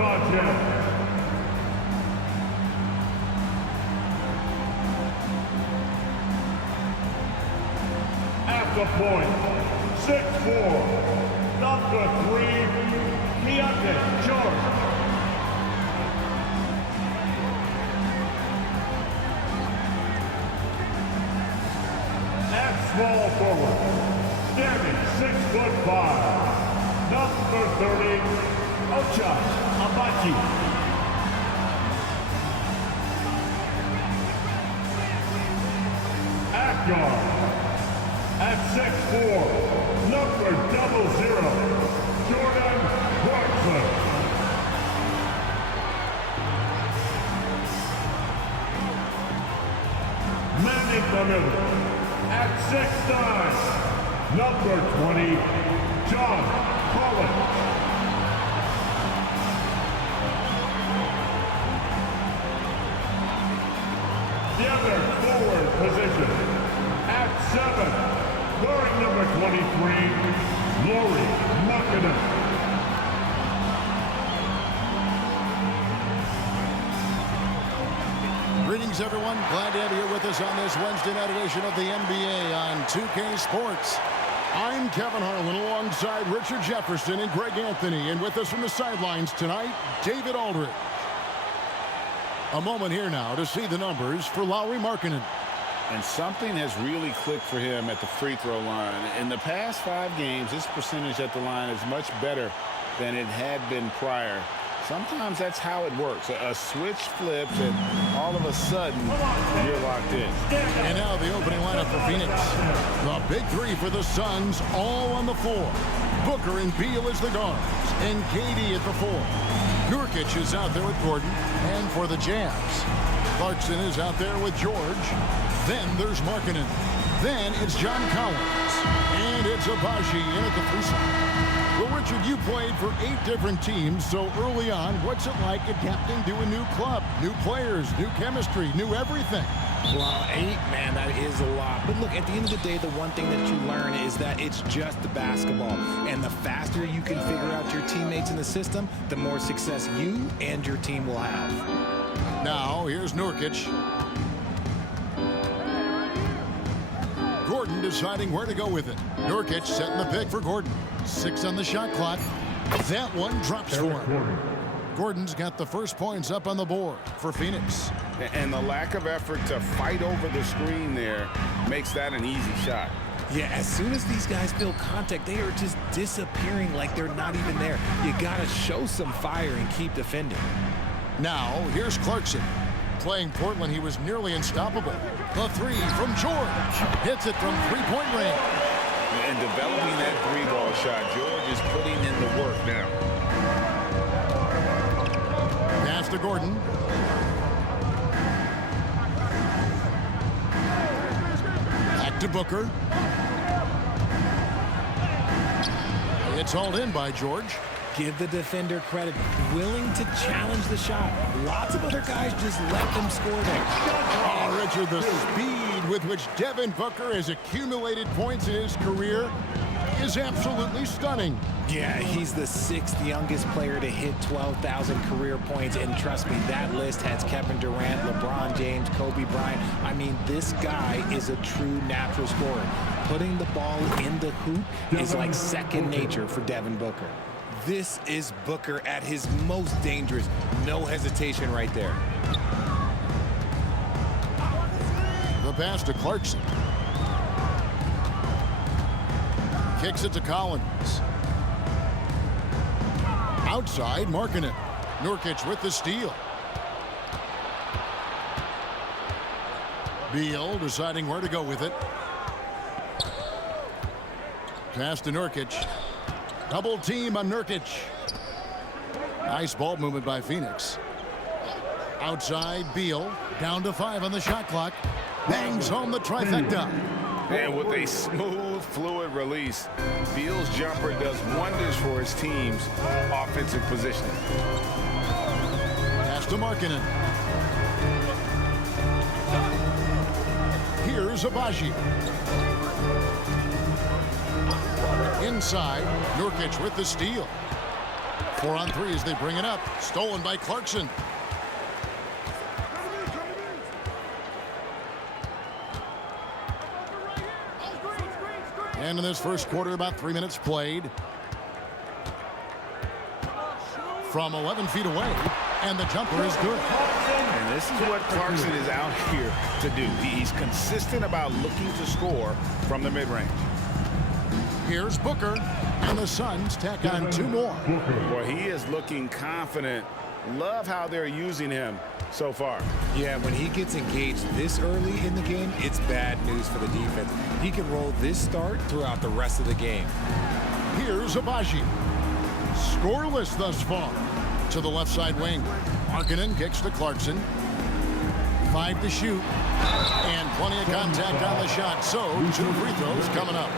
contest. At the point, 6'4", number 3, Keontae George. At small forward, standing 6'5", number 30, Ochai Agbaji. At guard, at 6'4", number 00, Jordan Clarkson. Manning the middle, at 6'9", number 20, John Collins. The other forward position, at 7, wearing number 23, Lauri Markkanen. Greetings, everyone. Glad to have you here with us on this Wednesday night edition of the NBA on 2K Sports. I'm Kevin Harlan alongside Richard Jefferson and Greg Anthony. And with us from the sidelines tonight, David Aldridge. A moment here now to see the numbers for Lauri Markkanen. And something has really clicked for him at the free throw line. In the past 5 games, his percentage at the line is much better than it had been prior. Sometimes that's how it works. A switch flips, and all of a sudden, you're locked in. And now the opening lineup for Phoenix. The big 3 for the Suns, all on the floor. Booker and Beal as the guards, and KD at the 4. Nurkic is out there with Gordon, and for the Jazz, Clarkson is out there with George. Then there's Markkanen. Then it's John Collins, and it's Agbaji in at the 3 spot. Well, Richard, you played for 8 different teams, so early on, what's it like adapting to a new club? New players, new chemistry, new everything. Well, 8, man, that is a lot. But look, at the end of the day, the one thing that you learn is that it's just the basketball. And the faster you can figure out your teammates in the system, the more success you and your team will have. Now, here's Nurkic. Gordon deciding where to go with it. Nurkic setting the pick for Gordon. 6 on the shot clock. That one drops for him. Gordon's got the first points up on the board for Phoenix. And the lack of effort to fight over the screen there makes that an easy shot. Yeah, as soon as these guys feel contact, they are just disappearing like they're not even there. You got to show some fire and keep defending. Now, here's Clarkson. Playing Portland, he was nearly unstoppable. The 3 from George. Hits it from 3-point range. And developing that 3-ball shot, George is putting in the work now. Pass to Gordon. Back to Booker. It's hauled in by George. Give the defender credit. Willing to challenge the shot. Lots of other guys just let them score there. Oh, Richard, the speed with which Devin Booker has accumulated points in his career is absolutely stunning. Yeah, he's the 6th youngest player to hit 12,000 career points, and trust me, that list has Kevin Durant, LeBron James, Kobe Bryant. I mean, this guy is a true natural scorer. Putting the ball in the hoop is like second nature for Devin Booker. This is Booker at his most dangerous. No hesitation right there. The pass to Clarkson. Kicks it to Collins. Outside, Markkanen. Nurkic with the steal. Beal deciding where to go with it. Pass to Nurkic. Double team on Nurkic. Nice ball movement by Phoenix. Outside, Beal. Down to 5 on the shot clock. Bangs home the trifecta. And with a smooth, fluid release, Beal's jumper does wonders for his team's offensive positioning. Pass to Markkanen. Here's Agbaji. Inside, Nurkic with the steal. 4-on-3 as they bring it up. Stolen by Clarkson. And in this first quarter, about 3 minutes played. From 11 feet away, and the jumper is good. And this is what Clarkson is out here to do. He's consistent about looking to score from the mid-range. Here's Booker, and the Suns tack on 2 more. Well, he is looking confident. Love how they're using him so far. Yeah, when he gets engaged this early in the game, it's bad news for the defense. He can roll this start throughout the rest of the game. Here's Agbaji. Scoreless thus far. To the left side wing. Markkanen kicks to Clarkson. 5 to shoot. And plenty of contact on the shot. So, 2 free throws coming up.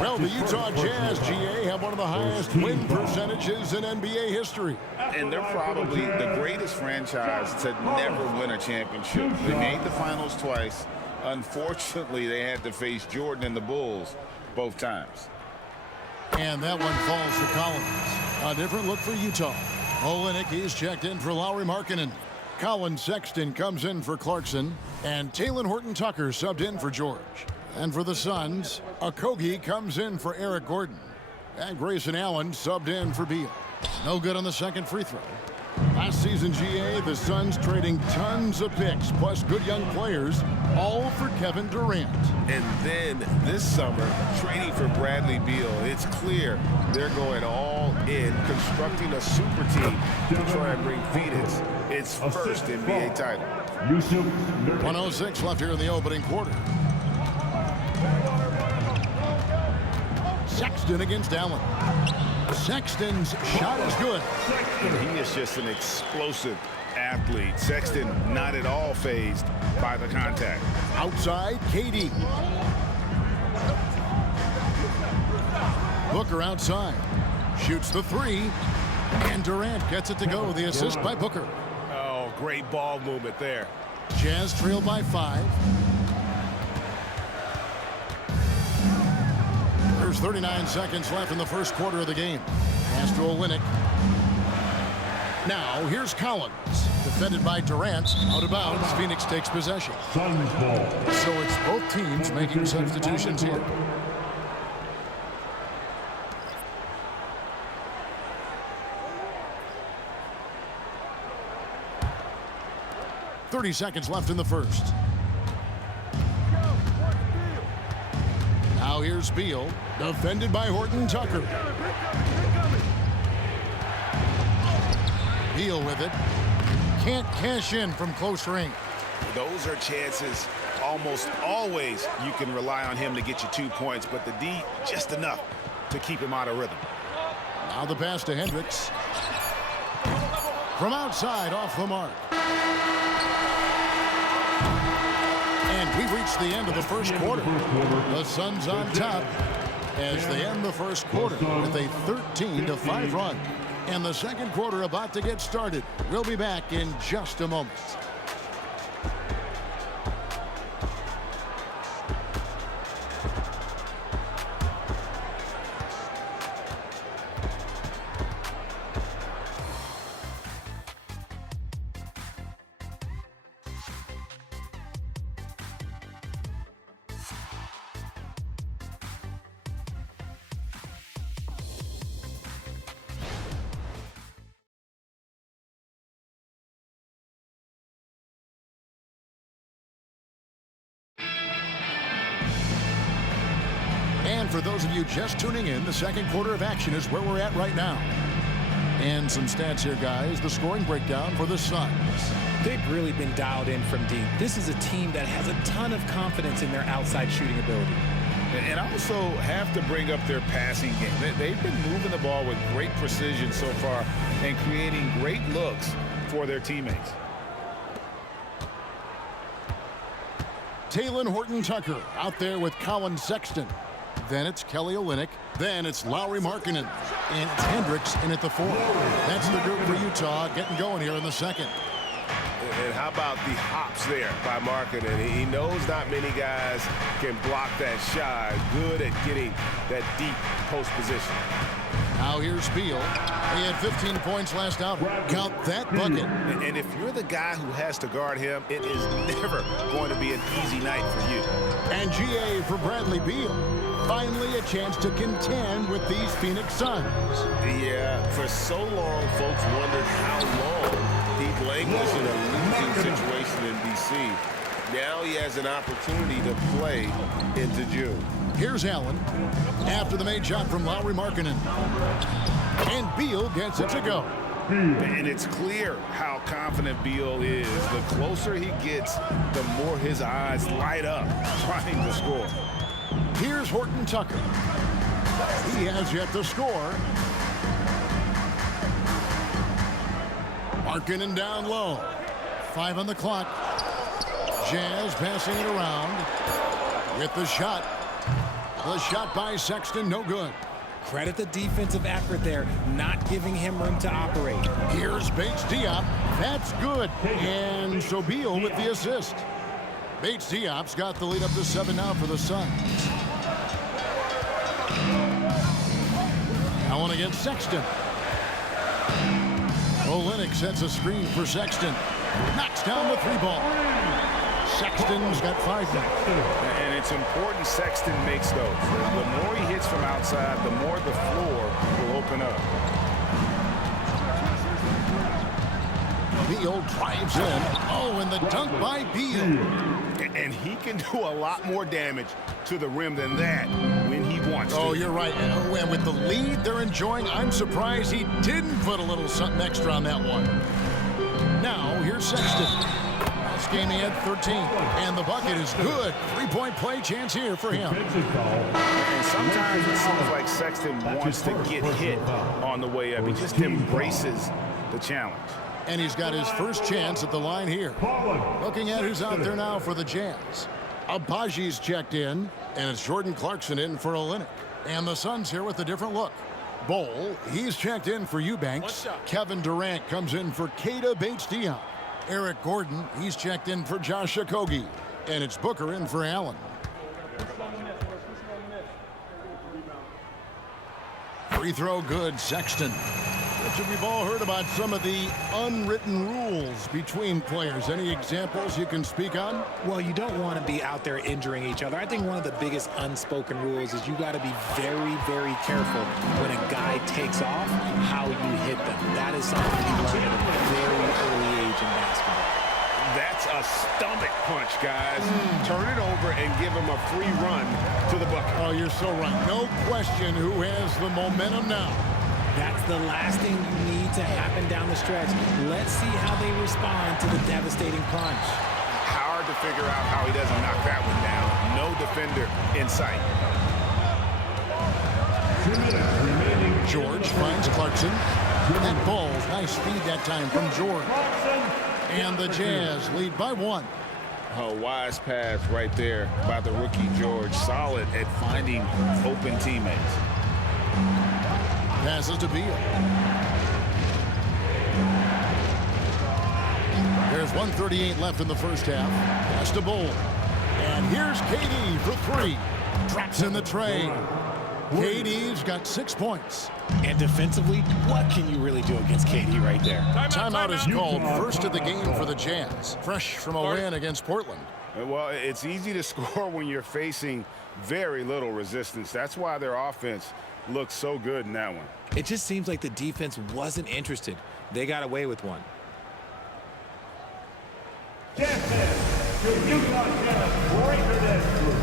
Well, the Utah Jazz, GA, have one of the highest win percentages in NBA history. And they're probably the greatest franchise to never win a championship. They made the finals twice. Unfortunately, they had to face Jordan and the Bulls both times. And that one falls for Collins. A different look for Utah. Olynyk is checked in for Lauri Markkanen. Colin Sexton comes in for Clarkson. And Talen Horton-Tucker subbed in for George. And for the Suns, Okogie comes in for Eric Gordon. And Grayson Allen subbed in for Beal. No good on the second free throw. Last season, GA, the Suns trading tons of picks, plus good young players, all for Kevin Durant. And then this summer, trading for Bradley Beal, it's clear they're going all in, constructing a super team to try and bring Phoenix its first NBA title. 1:06 left here in the opening quarter. Sexton against Allen. Sexton's shot is good. And he is just an explosive athlete. Sexton not at all fazed by the contact. Outside, KD. Booker outside. Shoots the 3. And Durant gets it to go. The assist by Booker. Oh, great ball movement there. Jazz trailed by 5. There's 39 seconds left in the first quarter of the game. Pass to Olynyk. Now, here's Collins. Defended by Durant. Out of bounds. Phoenix takes possession. Suns ball. So it's both teams making substitutions here. .30 seconds left in the first. Now here's Beal, defended by Horton-Tucker. Beal with it. Can't cash in from close range. Those are chances almost always you can rely on him to get you 2 points, but the D just enough to keep him out of rhythm. Now the pass to Hendricks. From outside, off the mark. And we've reached the end of the first quarter. The Suns on top as they end the first quarter with a 13-5 run. And the second quarter about to get started. We'll be back in just a moment. And for those of you just tuning in, the second quarter of action is where we're at right now. And some stats here, guys. The scoring breakdown for the Suns. They've really been dialed in from deep. This is a team that has a ton of confidence in their outside shooting ability. And also have to bring up their passing game. They've been moving the ball with great precision so far and creating great looks for their teammates. Talen Horton-Tucker out there with Colin Sexton. Then it's Kelly Olynyk. Then it's Lauri Markkanen. And it's Hendricks in at the 4. That's the group for Utah getting going here in the second. And how about the hops there by Markkanen? He knows not many guys can block that shot. Good at getting that deep post position. Now here's Beal. He had 15 points last outing. Count that bucket. And if you're the guy who has to guard him, it is never going to be an easy night for you. And GA for Bradley Beal. Finally a chance to contend with these Phoenix Suns. Yeah, for so long, folks wondered how long he'd languish in a losing situation in D.C. Now he has an opportunity to play into June. Here's Allen after the made shot from Lauri Markkanen. And Beal gets it to go. And it's clear how confident Beal is. The closer he gets, the more his eyes light up trying to score. Here's Horton Tucker. He has yet to score. Markkanen down low. 5 on the clock. Jazz passing it around. With the shot. The shot by Sexton, no good. Credit the defensive effort there, not giving him room to operate. Here's Bates Diop. That's good. And so Beal with the assist. Bates Diop's got the lead up to 7 now for the Suns. Now one against Sexton. Olynyk sets a screen for Sexton. Knocks down the 3-ball. Sexton's got 5 now. And it's important Sexton makes those. The more he hits from outside, the more the floor will open up. Beal drives in. Oh, and the dunk by Beal. And he can do a lot more damage to the rim than that when he wants to. Oh, you're right. And with the lead they're enjoying, I'm surprised he didn't put a little something extra on that one. Now, here's Sexton. Last game he had 13. And the bucket is good. 3-point play chance here for him. And sometimes it seems like Sexton wants to get hit on the way up. He just embraces the challenge. And he's got his first chance at the line here. Looking at who's out there now for the Jazz. Abaji's checked in, and it's Jordan Clarkson in for Olynyk. And the Suns here with a different look. Bol, he's checked in for Eubanks. Kevin Durant comes in for Keita Bates-Diop. Eric Gordon, he's checked in for Josh Okogie. And it's Booker in for Allen. Free throw good, Sexton. We've all heard about some of the unwritten rules between players. Any examples you can speak on? Well, you don't want to be out there injuring each other. I think one of the biggest unspoken rules is you got to be very, very careful when a guy takes off, how you hit them. That is something you learn at a very early age in basketball. That's a stomach punch, guys. Turn it over and give him a free run to the bucket. Oh, you're so right. No question who has the momentum now. That's the last thing you need to happen down the stretch. Let's see how they respond to the devastating punch. Hard to figure out how he doesn't knock that one down. No defender in sight. George finds Clarkson. That ball, nice feed that time from George. And the Jazz lead by 1. A wise pass right there by the rookie George. Solid at finding open teammates. Passes to Beal. There's 1:38 left in the first half. Pass to Bol. And here's KD for 3. Drops in the tray. KD's got 6 points. And defensively, what can you really do against KD right there? Timeout is called. First of the game for the Jazz. Fresh from a win against Portland. Well, it's easy to score when you're facing very little resistance. That's why their offense looks so good in that one. It just seems like the defense wasn't interested. They got away with one. Jazz, your Utah Jazz breaker that group.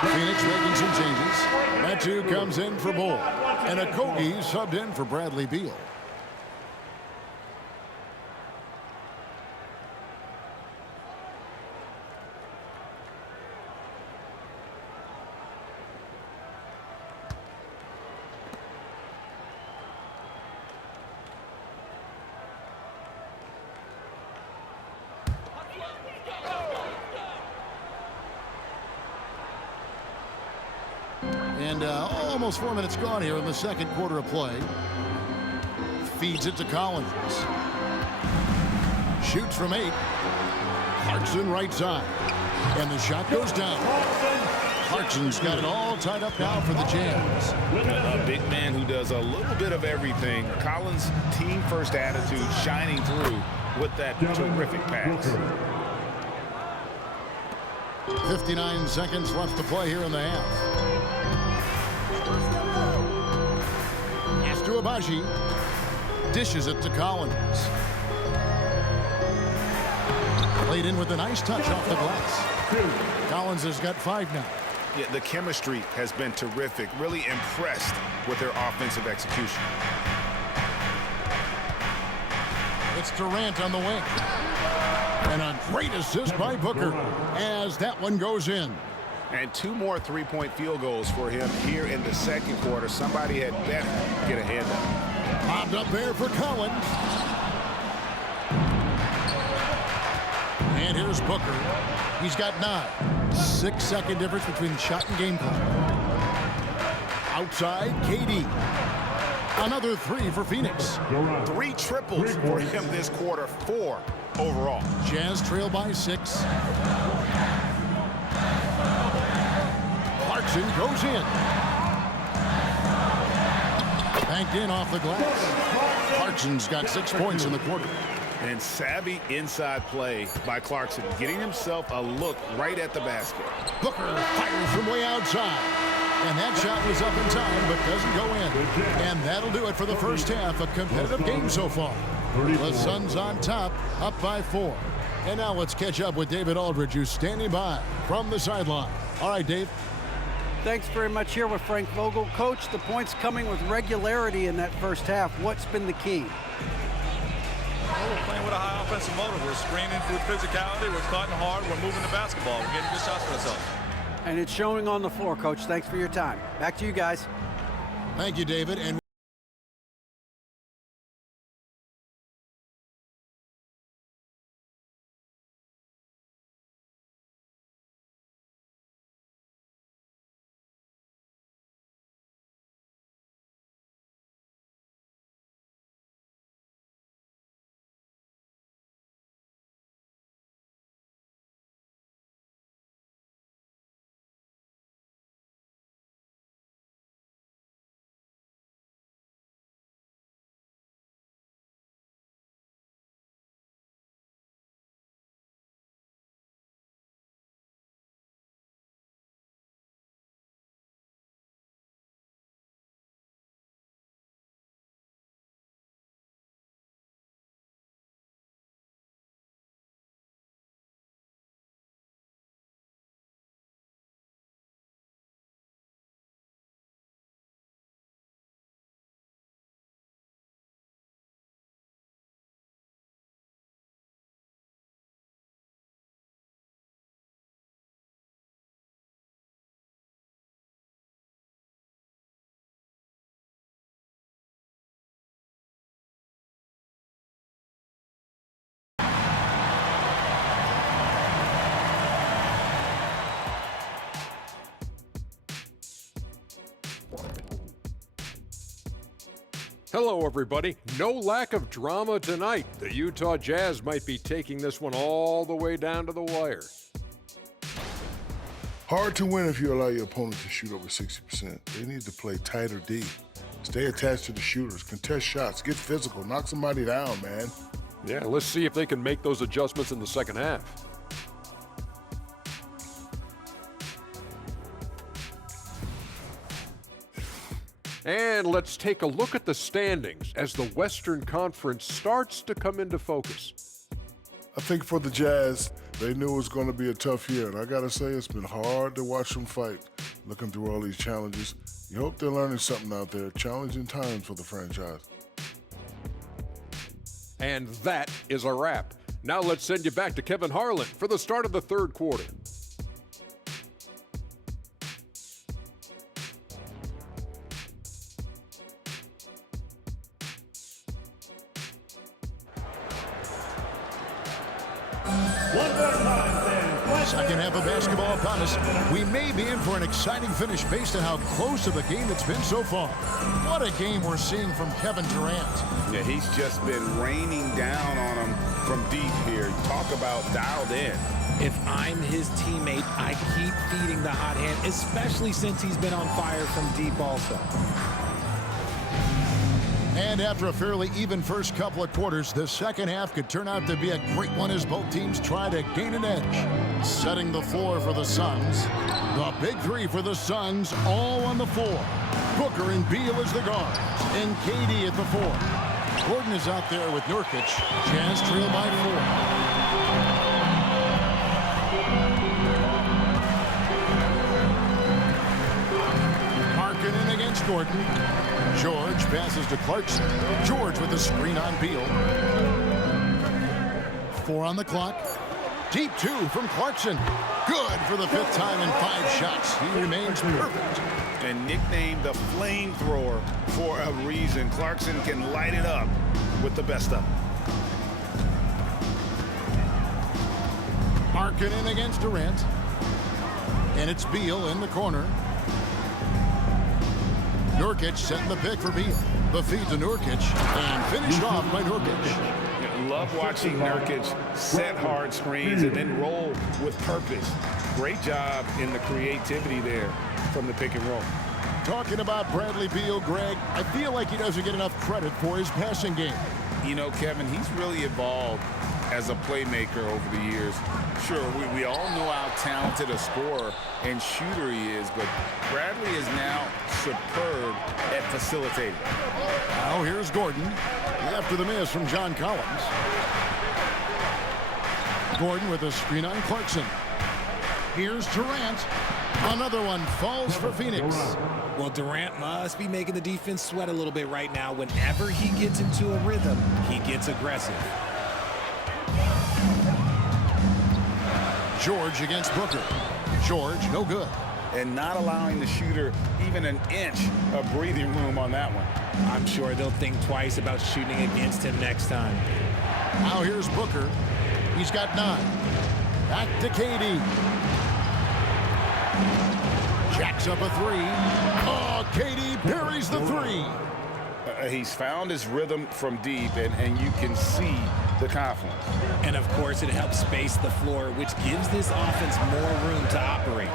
Phoenix making some changes. Metu comes in for Bull. And Okogie subbed in for Bradley Beal. And almost 4 minutes gone here in the second quarter of play. Feeds it to Collins. Shoots from 8. Clarkson right side. And the shot goes down. Clarkson's got it all tied up now for the Jazz. A big man who does a little bit of everything. Collins' team-first attitude shining through with that terrific pass. 59 seconds left to play here in the half. Pass to Abaji. Dishes it to Collins. Played in with a nice touch off the glass. Collins has got 5 now. Yeah, the chemistry has been terrific. Really impressed with their offensive execution. It's Durant on the wing. And a great assist by Booker as that one goes in. And 2 more three-point field goals for him here in the second quarter. Somebody had better get a hand up. Bobbed up there for Collins. And here's Booker. He's got 9. 6-second difference between shot and game clock. Outside, KD. Another 3 for Phoenix. 3 triples for him this quarter. 4 overall. Jazz trail by 6. Clarkson goes in. Banked in off the glass. Clarkson's got 6 points in the quarter. And savvy inside play by Clarkson, getting himself a look right at the basket. Booker fires from way outside. And that shot was up in time, but doesn't go in. And that'll do it for the first half. A competitive game so far. The Suns on top, up by 4. And now let's catch up with David Aldridge, who's standing by from the sideline. All right, Dave. Thanks very much. Here with Frank Vogel. Coach, the points coming with regularity in that first half. What's been the key? Well, we're playing with a high offensive motor. We're screening with physicality. We're cutting hard. We're moving the basketball. We're getting good shots for ourselves. And it's showing on the floor, Coach. Thanks for your time. Back to you guys. Thank you, David. And Hello, everybody. No lack of drama tonight. The Utah Jazz might be taking this one all the way down to the wire. Hard to win if you allow your opponent to shoot over 60%. They need to play tighter D. Stay attached to the shooters, contest shots, get physical, knock somebody down, man. Yeah, let's see if they can make those adjustments in the second half. And let's take a look at the standings as the Western Conference starts to come into focus. I think for the Jazz, They knew it was going to be a tough year, and I got to say, it's been hard to watch them fight, looking through all these challenges. You hope they're learning something out there. Challenging times for the franchise. And that is a wrap. Now let's send you back to Kevin Harlan for the start of the third quarter. Second half of basketball upon us. We may be in for an exciting finish based on how close of a game it's been so far. What a game we're seeing from Kevin Durant. Yeah, he's just been raining down on him from deep here. Talk about dialed in. If I'm his teammate, I keep feeding the hot hand, especially since he's been on fire from deep also. And after a fairly even first couple of quarters, the second half could turn out to be a great one as both teams try to gain an edge. Setting the floor for the Suns. The big three for the Suns, all on the floor. Booker and Beal as the guards, and KD at the four. Gordon is out there with Nurkic. Jazz trail by 4. Markkanen against Gordon. George passes to Clarkson. George with a screen on Beal. 4 on the clock. Deep 2 from Clarkson. Good for the 5th time in 5 shots. He remains perfect. And nicknamed the flamethrower for a reason. Clarkson can light it up with the best of them. Markkanen against Durant. And it's Beal in the corner. Nurkic setting the pick for Beal. The feed to Nurkic and finished off by Nurkic. Love watching Nurkic set hard screens and then roll with purpose. Great job in the creativity there from the pick and roll. Talking about Bradley Beal, Greg, I feel like he doesn't get enough credit for his passing game. You know, Kevin, he's really evolved as a playmaker over the years. Sure, we all know how talented a scorer and shooter he is, but Bradley is now superb at facilitating. Now here's Gordon after the miss from John Collins. Gordon with a screen on Clarkson. Here's Durant. Another one falls for Phoenix. Well, Durant must be making the defense sweat a little bit right now. Whenever he gets into a rhythm, he gets aggressive. George against Booker. George, no good. And not allowing the shooter even an inch of breathing room on that one. I'm sure they'll think twice about shooting against him next time. Now here's Booker. He's got 9. Back to KD. Jacks up a 3. Oh, KD buries the 3. He's found his rhythm from deep, and you can see the confidence. And, of course, it helps space the floor, which gives this offense more room to operate.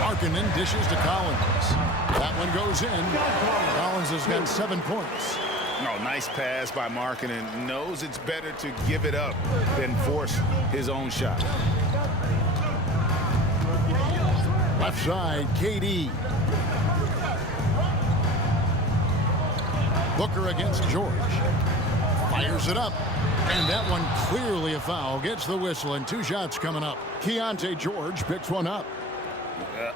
Markkanen dishes to Collins. That one goes in. Collins has got 7 points. Oh, nice pass by Markkanen. Knows it's better to give it up than force his own shot. Left side, KD. Booker against George. Fires it up. And that one clearly a foul. Gets the whistle and 2 shots coming up. Keontae George picks one up.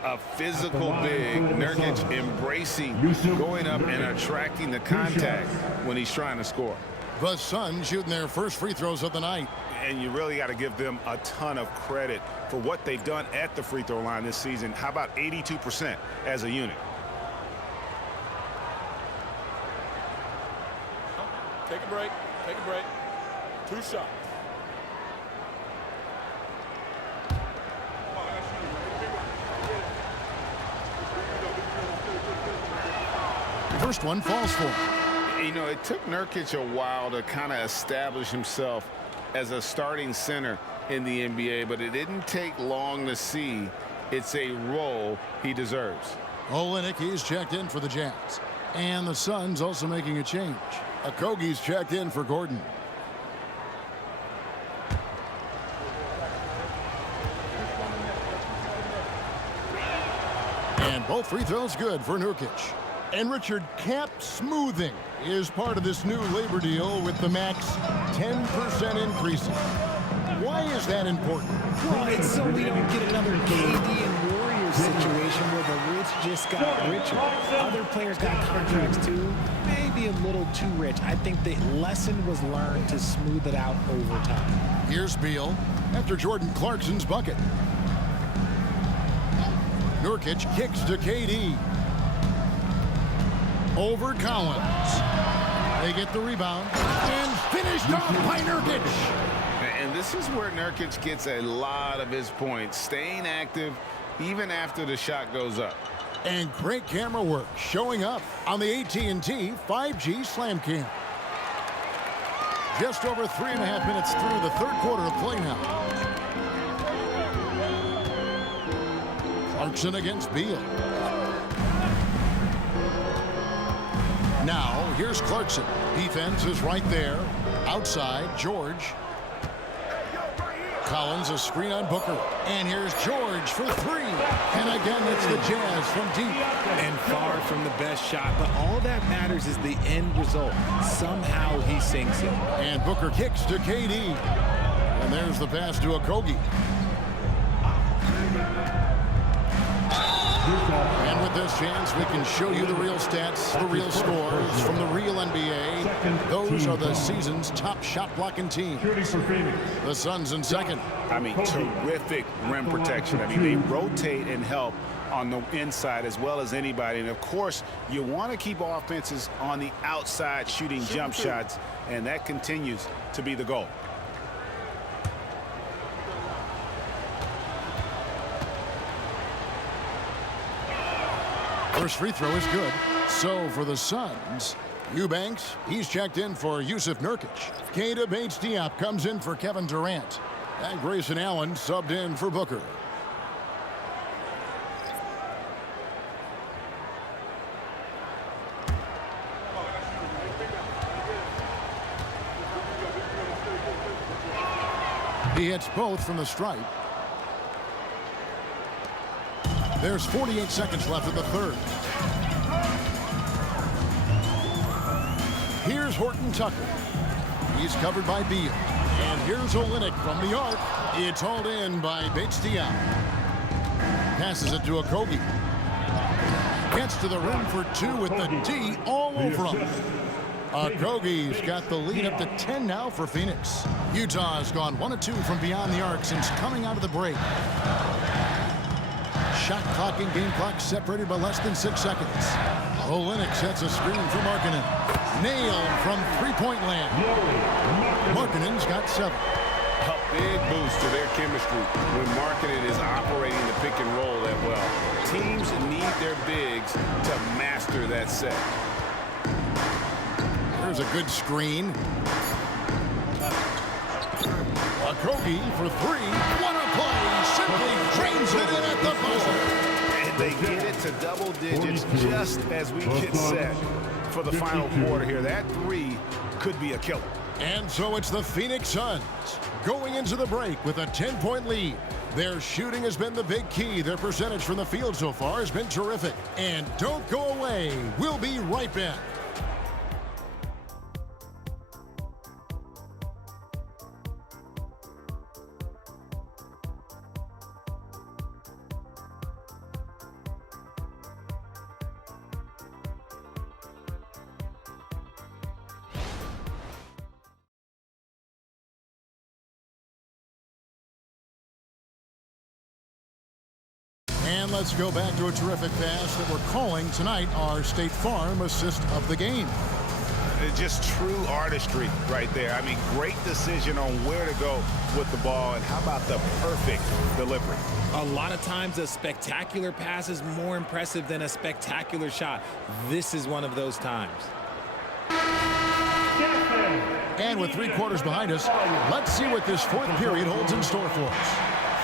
A physical big. Nurkic embracing, going up and attracting the contact when he's trying to score. The Suns shooting their first free throws of the night. And you really got to give them a ton of credit for what they've done at the free throw line this season. How about 82% as a unit? Take a break. Take a break. 2 shots. First one falls for him. You know, it took Nurkic a while to kind of establish himself as a starting center in the NBA, but it didn't take long to see it's a role he deserves. Olynyk, he's checked in for the Jazz. And the Suns also making a change. Okogie's checked in for Gordon. And both free throws good for Nurkic. And Richard, cap smoothing is part of this new labor deal with the max 10% increases. Why is that important? Well, it's so we don't get another KD and Warriors situation where the rich just got richer. Other players got contracts too, maybe a little too rich. I think the lesson was learned to smooth it out over time. Here's Beal after Jordan Clarkson's bucket. Nurkic kicks to KD. Over Collins. They get the rebound and finished off by Nurkic. And this is where Nurkic gets a lot of his points, staying active even after the shot goes up. And great camera work showing up on the AT&T 5G Slam Cam. Just over 3.5 minutes through the third quarter of play now. Clarkson against Beal. Now, here's Clarkson. Defense is right there. Outside, George. Collins, a screen on Booker. And here's George for three. And again, it's the Jazz from deep. And far from the best shot, but all that matters is the end result. Somehow he sinks it. And Booker kicks to KD. And there's the pass to Okogie. And with this chance, we can show you the real stats, the real scores from the real NBA. Those are the season's top shot blocking teams. The Suns in second. I mean, terrific rim protection. I mean, they rotate and help on the inside as well as anybody. And, of course, you want to keep offenses on the outside shooting jump shots, and that continues to be the goal. First free throw is good. So for the Suns, Eubanks, he's checked in for Yusuf Nurkic. Keita Bates-Diop comes in for Kevin Durant. And Grayson Allen subbed in for Booker. He hits both from the stripe. There's 48 seconds left in the third. Here's Horton Tucker. He's covered by Beal. And here's Olynyk from the arc. It's hauled in by Bates-Diop. Passes it to Okogie. Gets to the rim for two with the D all over him. Okogie's got the lead up to 10 now for Phoenix. Utah has gone 1 of 2 from beyond the arc since coming out of the break. Shot clock and game clock separated by less than 6 seconds. Olynyk sets a screen for Markkanen. Nailed from three-point land. Markkanen's got 7. A big boost to their chemistry when Markkanen is operating the pick and roll that well. Teams need their bigs to master that set. There's a good screen. Okogie for 3. What a play! Simply drains it in at the buzzer. And they get it to double digits just as we get set for the final quarter here. That 3 could be a killer. And so it's the Phoenix Suns going into the break with a 10-point lead. Their shooting has been the big key. Their percentage from the field so far has been terrific. And don't go away. We'll be right back. And let's go back to a terrific pass that we're calling tonight our State Farm assist of the game. It's just true artistry right there. I mean, great decision on where to go with the ball, and how about the perfect delivery? A lot of times a spectacular pass is more impressive than a spectacular shot. This is one of those times. And with 3 quarters behind us, let's see what this fourth period holds in store for us.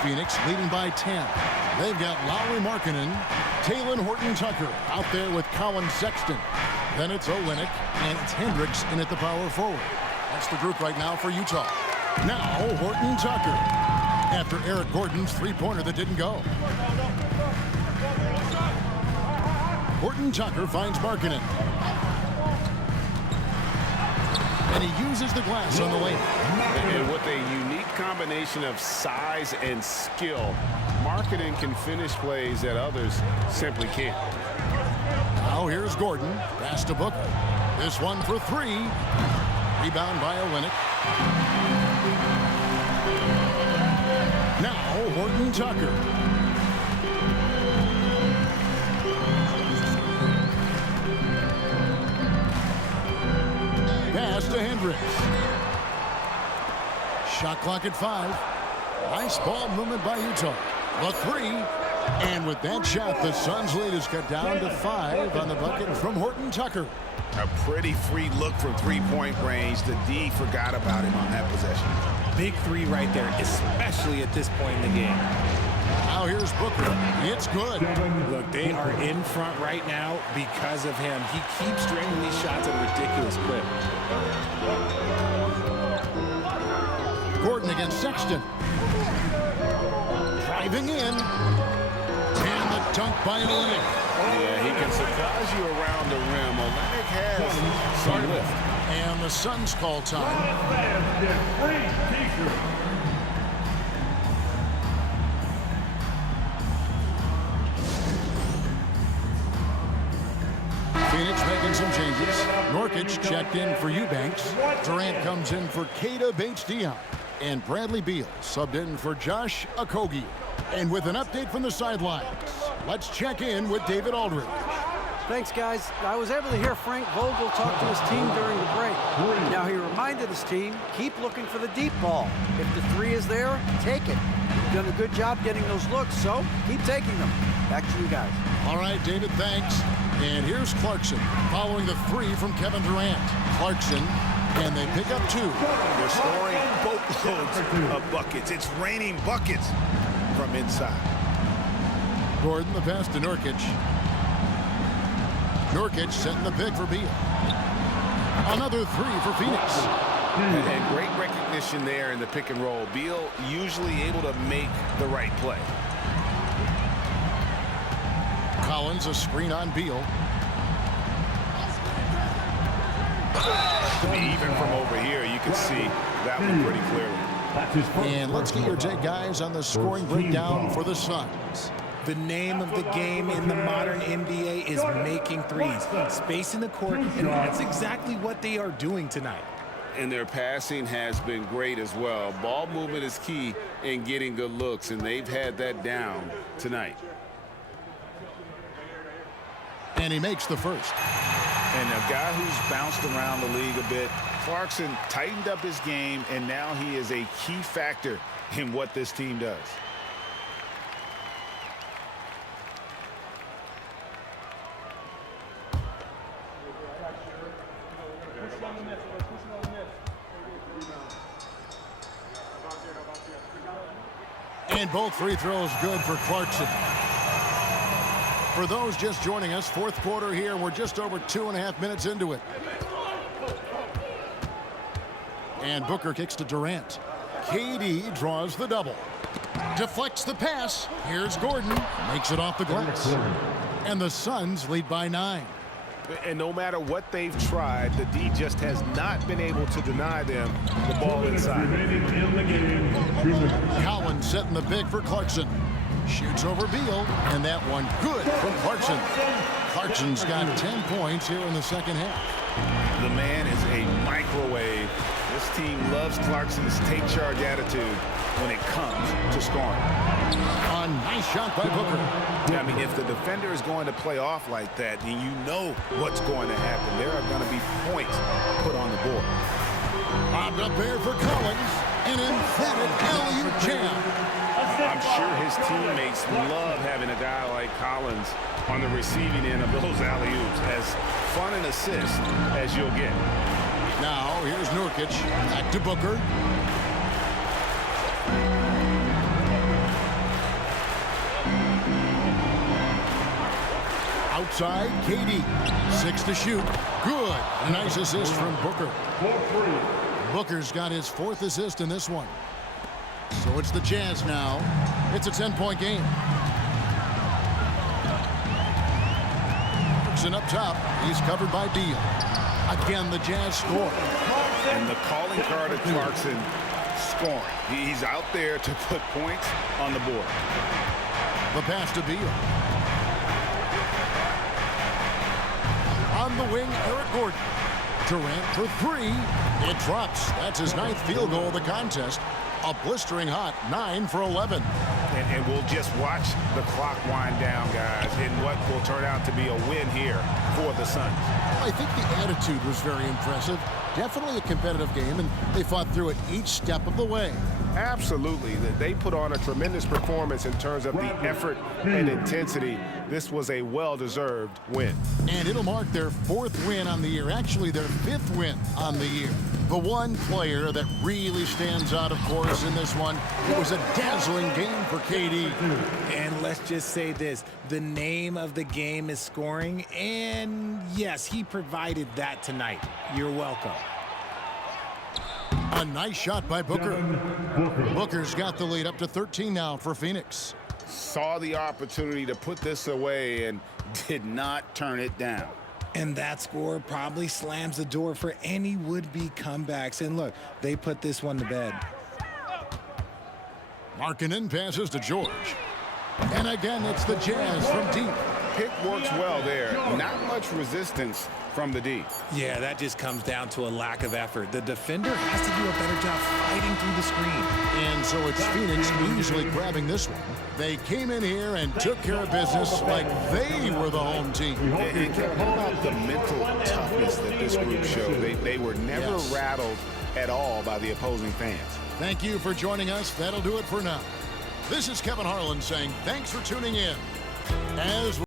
Phoenix leading by 10. They've got Lauri Markkanen, Talen Horton-Tucker out there with Colin Sexton. Then it's Olynyk, and it's Hendricks in at the power forward. That's the group right now for Utah. Now Horton-Tucker after Eric Gordon's three-pointer that didn't go. Horton-Tucker finds Markkanen. And he uses the glass on the lane. And with a unique combination of size and skill, Markkanen can finish plays that others simply can't. Now here's Gordon. Pass to Booker. This one for three. Rebound by Olynyk. Now Horton Tucker. Pass to Hendricks. Shot clock at 5. Nice ball movement by Utah. The three. And with that shot, the Suns' lead is cut down to 5 on the bucket from Horton Tucker. A pretty free look from three-point range. The D forgot about him on that possession. Big three right there, especially at this point in the game. Now here's Booker. It's good. Look, they are in front right now because of him. He keeps draining these shots at a ridiculous clip. Gordon against Sexton. Driving in. And the dunk by Olynyk. Yeah, he can surprise you around the rim. Olynyk has some lift. And the Suns call time. Fans get free t-shirts. Phoenix making some changes. Nurkic checked in for Eubanks. Durant comes in for Keita Bates-Diop. And Bradley Beal subbed in for Josh Okogie. And with an update from the sidelines, let's check in with David Aldridge. Thanks, guys. I was able to hear Frank Vogel talk to his team during the break. Now, he reminded his team, keep looking for the deep ball. If the three is there, take it. You've done a good job getting those looks, so keep taking them. Back to you guys. All right, David, thanks. And here's Clarkson following the three from Kevin Durant. Clarkson, and they pick up 2. They're scoring boatloads of buckets. It's raining buckets from inside. Gordon, the pass to Nurkic. Nurkic setting the pick for Beal. Another 3 for Phoenix. And great recognition there in the pick and roll. Beal usually able to make the right play. Collins, a screen on Beal. Even from over here, you can see that one pretty clearly. And let's get your take, guys, on the scoring breakdown for the Suns. The name of the game in the modern NBA is making threes, spacing the court, and that's exactly what they are doing tonight. And their passing has been great as well. Ball movement is key in getting good looks, and they've had that down tonight. And he makes the first. And a guy who's bounced around the league a bit, Clarkson tightened up his game, and now he is a key factor in what this team does. And both free throws good for Clarkson. For those just joining us, fourth quarter here. We're just over 2.5 minutes into it. And Booker kicks to Durant. KD draws the double. Deflects the pass. Here's Gordon. Makes it off the glass. And the Suns lead by 9. And no matter what they've tried, the D just has not been able to deny them the ball inside. Collins setting the pick for Clarkson. Shoots over Beal, and that one good from Clarkson. Clarkson's got 10 points here in the second half. The man is a microwave. This team loves Clarkson's take charge attitude when it comes to scoring. A nice shot by Booker. I mean, if the defender is going to play off like that, then you know what's going to happen. There are going to be points put on the board. Bobbed up there for Collins. An emphatic alley-oop jam. I'm sure his teammates love having a guy like Collins on the receiving end of those alley-oops. As fun an assist as you'll get. Now, here's Nurkic. Back to Booker. Outside, KD. 6 to shoot. Good. A nice assist from Booker. Booker's got his 4th assist in this one. So it's the Jazz now. It's a 10-point game. Clarkson up top. He's covered by Beal. Again, the Jazz score. And the calling card of Clarkson, scoring. He's out there to put points on the board. The pass to Beal. On the wing, Eric Gordon. Durant for three. It drops. That's his 9th field goal of the contest. A blistering hot 9 for 11. And we'll just watch the clock wind down, guys, in what will turn out to be a win here for the Suns. I think the attitude was very impressive. Definitely a competitive game, and they fought through it each step of the way. Absolutely. They put on a tremendous performance in terms of the effort and intensity. This was a well-deserved win. And it'll mark their 4th win on the year, actually their 5th win on the year. The one player that really stands out, of course, in this one, it was a dazzling game for KD. And let's just say this, the name of the game is scoring, and yes, he provided that tonight. You're welcome. A nice shot by Booker. Booker's got the lead up to 13 now for Phoenix. Saw the opportunity to put this away and did not turn it down. And that score probably slams the door for any would-be comebacks. And look, they put this one to bed. Markkanen passes to George. And again, it's the Jazz from deep. Pick works well there. Not much resistance from the D. Yeah, that just comes down to a lack of effort. The defender has to do a better job fighting through the screen. And so it's Phoenix easily grabbing this one. They came in here and took care of business like they were the home team. And how about the mental toughness that this group showed? They were never rattled at all by the opposing fans. Thank you for joining us. That'll do it for now. This is Kevin Harlan saying thanks for tuning in. As we